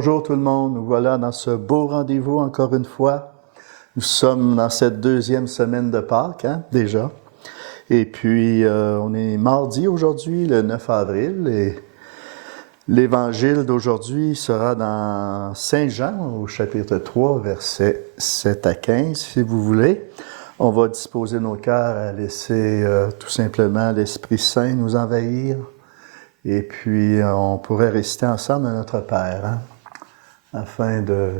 Bonjour tout le monde, nous voilà dans ce beau rendez-vous encore une fois. Nous sommes dans cette deuxième semaine de Pâques, déjà. Et puis, on est mardi aujourd'hui, le 9 avril, et l'évangile d'aujourd'hui sera dans Saint Jean, au chapitre 3, versets 7 à 15, si vous voulez. On va disposer nos cœurs à laisser tout simplement l'Esprit Saint nous envahir. Et puis, on pourrait réciter ensemble à notre Père, afin de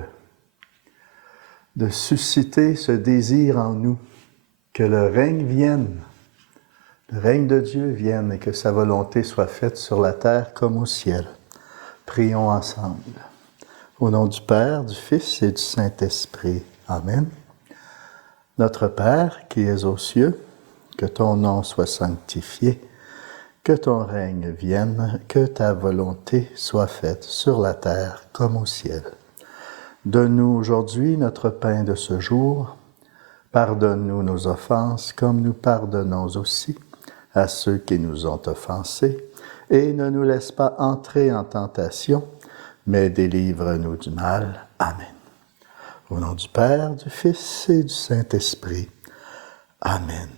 susciter ce désir en nous, que le règne vienne, le règne de Dieu vienne et que sa volonté soit faite sur la terre comme au ciel. Prions ensemble. Au nom du Père, du Fils et du Saint-Esprit. Amen. Notre Père qui es aux cieux, que ton nom soit sanctifié, que ton règne vienne, que ta volonté soit faite sur la terre comme au ciel. Donne-nous aujourd'hui notre pain de ce jour. Pardonne-nous nos offenses comme nous pardonnons aussi à ceux qui nous ont offensés. Et ne nous laisse pas entrer en tentation, mais délivre-nous du mal. Amen. Au nom du Père, du Fils et du Saint-Esprit. Amen.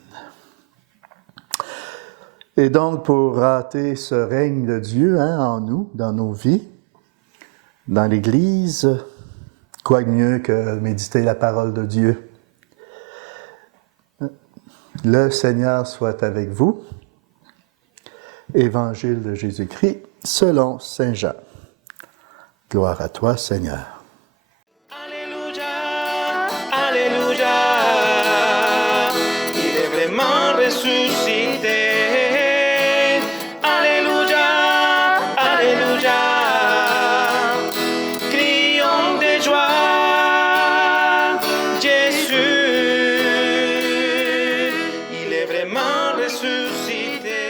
Et donc, pour rater ce règne de Dieu en nous, dans nos vies, dans l'Église, quoi de mieux que méditer la parole de Dieu? Le Seigneur soit avec vous. Évangile de Jésus-Christ selon Saint Jean. Gloire à toi, Seigneur. Alléluia, Alléluia, il est vraiment ressuscité. Alléluia, Alléluia, crions de joie, Jésus, il est vraiment ressuscité.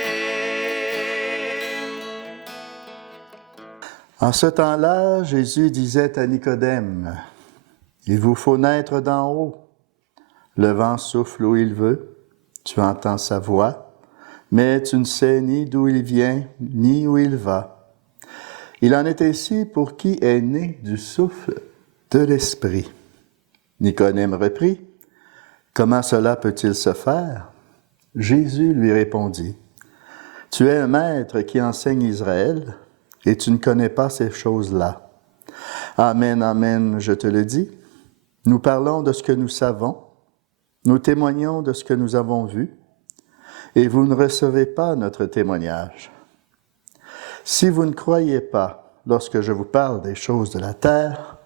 En ce temps-là, Jésus disait à Nicodème, « Il vous faut naître d'en haut. Le vent souffle où il veut, tu entends sa voix, mais tu ne sais ni d'où il vient, ni où il va. Il en est ainsi pour qui est né du souffle de l'Esprit. » Nicodème reprit, « Comment cela peut-il se faire? » Jésus lui répondit, « Tu es un maître qui enseigne Israël, et tu ne connais pas ces choses-là. Amen, amen, je te le dis. Nous parlons de ce que nous savons, nous témoignons de ce que nous avons vu, et vous ne recevez pas notre témoignage. Si vous ne croyez pas lorsque je vous parle des choses de la terre,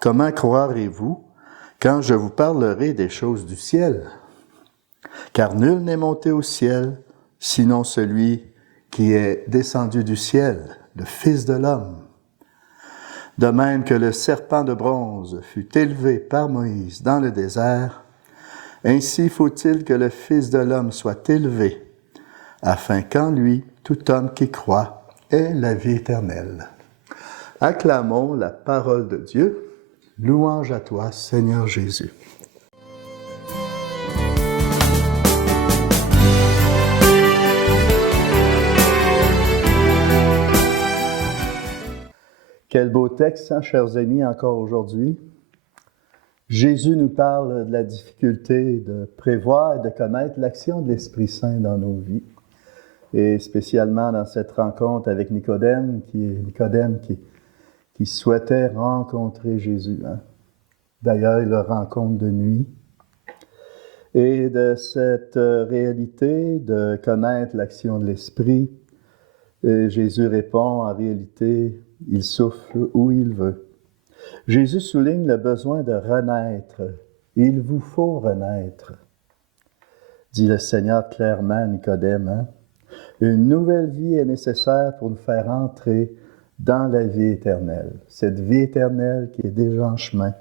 comment croirez-vous quand je vous parlerai des choses du ciel? Car nul n'est monté au ciel, sinon celui qui est descendu du ciel, le Fils de l'homme. De même que le serpent de bronze fut élevé par Moïse dans le désert, ainsi faut-il que le Fils de l'homme soit élevé, afin qu'en lui, tout homme qui croit ait la vie éternelle. Acclamons la parole de Dieu. Louange à toi, Seigneur Jésus. Quel beau texte, chers amis, encore aujourd'hui. Jésus nous parle de la difficulté de prévoir et de connaître l'action de l'Esprit Saint dans nos vies. Et spécialement dans cette rencontre avec Nicodème, qui souhaitait rencontrer Jésus. D'ailleurs, il le rencontre de nuit. Et de cette réalité de connaître l'action de l'Esprit, Jésus répond en réalité, il souffle où il veut. Jésus souligne le besoin de renaître. Il vous faut renaître, dit le Seigneur clairement à Nicodème. Une nouvelle vie est nécessaire pour nous faire entrer dans la vie éternelle. Cette vie éternelle qui est déjà en chemin.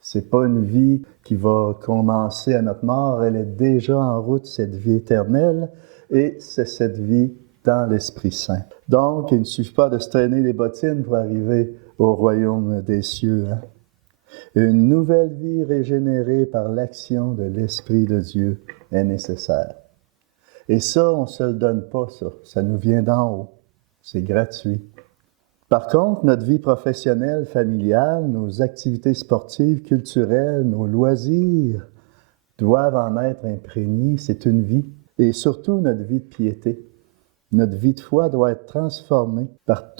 C'est pas une vie qui va commencer à notre mort, elle est déjà en route, cette vie éternelle, et c'est cette vie dans l'Esprit Saint. Donc, il ne suffit pas de se traîner les bottines pour arriver au royaume des cieux. Une nouvelle vie régénérée par l'action de l'Esprit de Dieu est nécessaire. Et ça, on ne se le donne pas, ça. Ça nous vient d'en haut. C'est gratuit. Par contre, notre vie professionnelle, familiale, nos activités sportives, culturelles, nos loisirs doivent en être imprégnés. C'est une vie. Et surtout notre vie de piété. Notre vie de foi doit être transformée par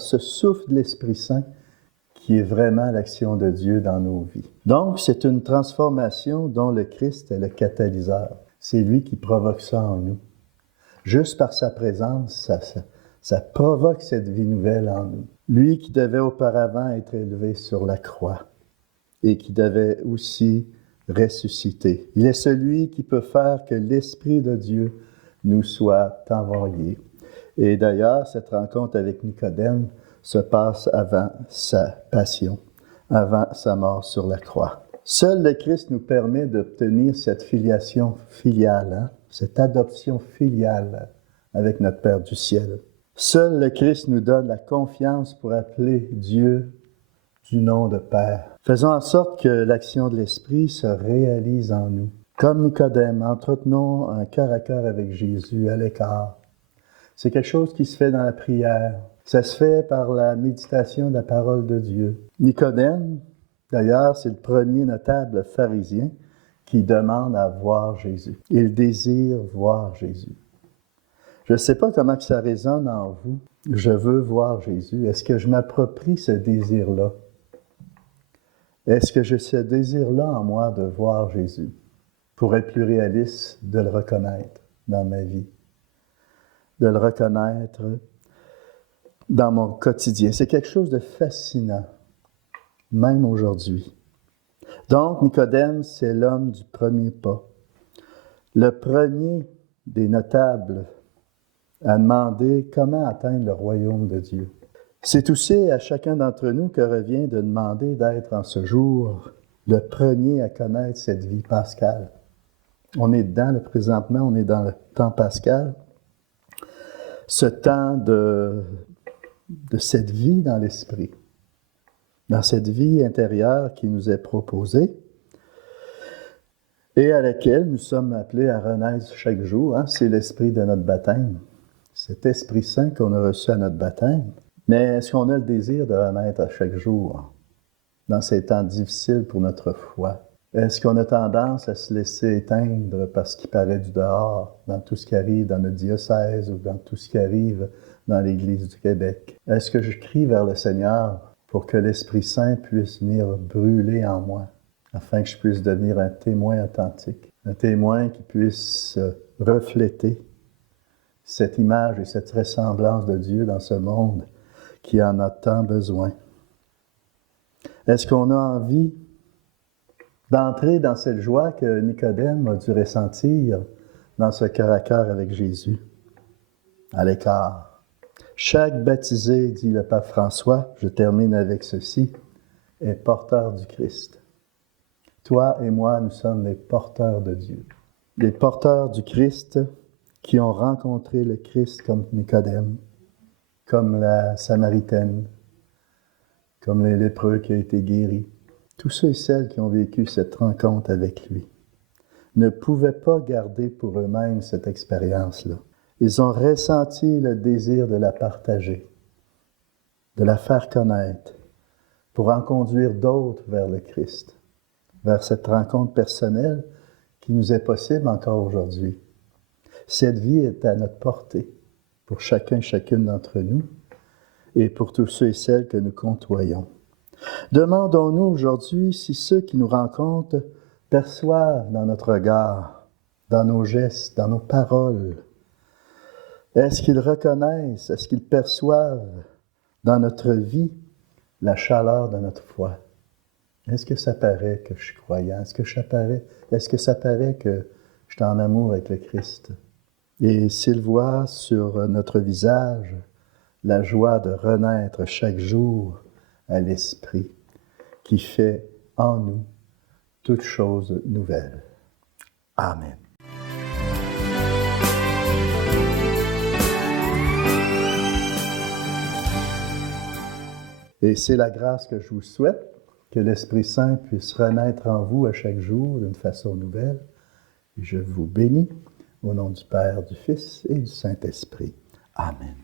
ce souffle de l'Esprit Saint qui est vraiment l'action de Dieu dans nos vies. Donc, c'est une transformation dont le Christ est le catalyseur. C'est lui qui provoque ça en nous. Juste par sa présence, ça provoque cette vie nouvelle en nous. Lui qui devait auparavant être élevé sur la croix et qui devait aussi ressusciter. Il est celui qui peut faire que l'Esprit de Dieu nous soit envoyé. Et d'ailleurs, cette rencontre avec Nicodème se passe avant sa passion, avant sa mort sur la croix. Seul le Christ nous permet d'obtenir cette filiation filiale, cette adoption filiale avec notre Père du ciel. Seul le Christ nous donne la confiance pour appeler Dieu du nom de Père. Faisons en sorte que l'action de l'Esprit se réalise en nous. Comme Nicodème, entretenons un cœur à cœur avec Jésus à l'écart. C'est quelque chose qui se fait dans la prière. Ça se fait par la méditation de la parole de Dieu. Nicodème, d'ailleurs, c'est le premier notable pharisien qui demande à voir Jésus. Il désire voir Jésus. Je ne sais pas comment ça résonne en vous. Je veux voir Jésus. Est-ce que je m'approprie ce désir-là? Est-ce que j'ai ce désir-là en moi de voir Jésus? Pour être plus réaliste, de le reconnaître dans ma vie. De le reconnaître dans mon quotidien. C'est quelque chose de fascinant, même aujourd'hui. Donc, Nicodème, c'est l'homme du premier pas. Le premier des notables à demander comment atteindre le royaume de Dieu. C'est aussi à chacun d'entre nous que revient de demander d'être en ce jour le premier à connaître cette vie pascale. On est dedans, présentement, on est dans le temps pascal. Ce temps de cette vie dans l'esprit, dans cette vie intérieure qui nous est proposée et à laquelle nous sommes appelés à renaître chaque jour. C'est l'esprit de notre baptême, cet Esprit Saint qu'on a reçu à notre baptême. Mais est-ce qu'on a le désir de renaître à chaque jour dans ces temps difficiles pour notre foi? Est-ce qu'on a tendance à se laisser éteindre par ce qui paraît du dehors, dans tout ce qui arrive dans notre diocèse ou dans tout ce qui arrive dans l'Église du Québec? Est-ce que je crie vers le Seigneur pour que l'Esprit Saint puisse venir brûler en moi, afin que je puisse devenir un témoin authentique, un témoin qui puisse refléter cette image et cette ressemblance de Dieu dans ce monde qui en a tant besoin? Est-ce qu'on a envie d'entrer dans cette joie que Nicodème a dû ressentir dans ce cœur à cœur avec Jésus, à l'écart? Chaque baptisé, dit le pape François, je termine avec ceci, est porteur du Christ. Toi et moi, nous sommes les porteurs de Dieu. Les porteurs du Christ qui ont rencontré le Christ comme Nicodème, comme la Samaritaine, comme les lépreux qui ont été guéris. Tous ceux et celles qui ont vécu cette rencontre avec lui ne pouvaient pas garder pour eux-mêmes cette expérience-là. Ils ont ressenti le désir de la partager, de la faire connaître, pour en conduire d'autres vers le Christ, vers cette rencontre personnelle qui nous est possible encore aujourd'hui. Cette vie est à notre portée pour chacun et chacune d'entre nous et pour tous ceux et celles que nous côtoyons. Demandons-nous aujourd'hui si ceux qui nous rencontrent perçoivent dans notre regard, dans nos gestes, dans nos paroles. Est-ce qu'ils reconnaissent, est-ce qu'ils perçoivent dans notre vie la chaleur de notre foi? Est-ce que ça paraît que je suis croyant? Est-ce que ça paraît que je suis en amour avec le Christ? Et s'ils voient sur notre visage la joie de renaître chaque jour à l'Esprit qui fait en nous toutes choses nouvelles. Amen. Et c'est la grâce que je vous souhaite, que l'Esprit Saint puisse renaître en vous à chaque jour d'une façon nouvelle. Et je vous bénis au nom du Père, du Fils et du Saint-Esprit. Amen.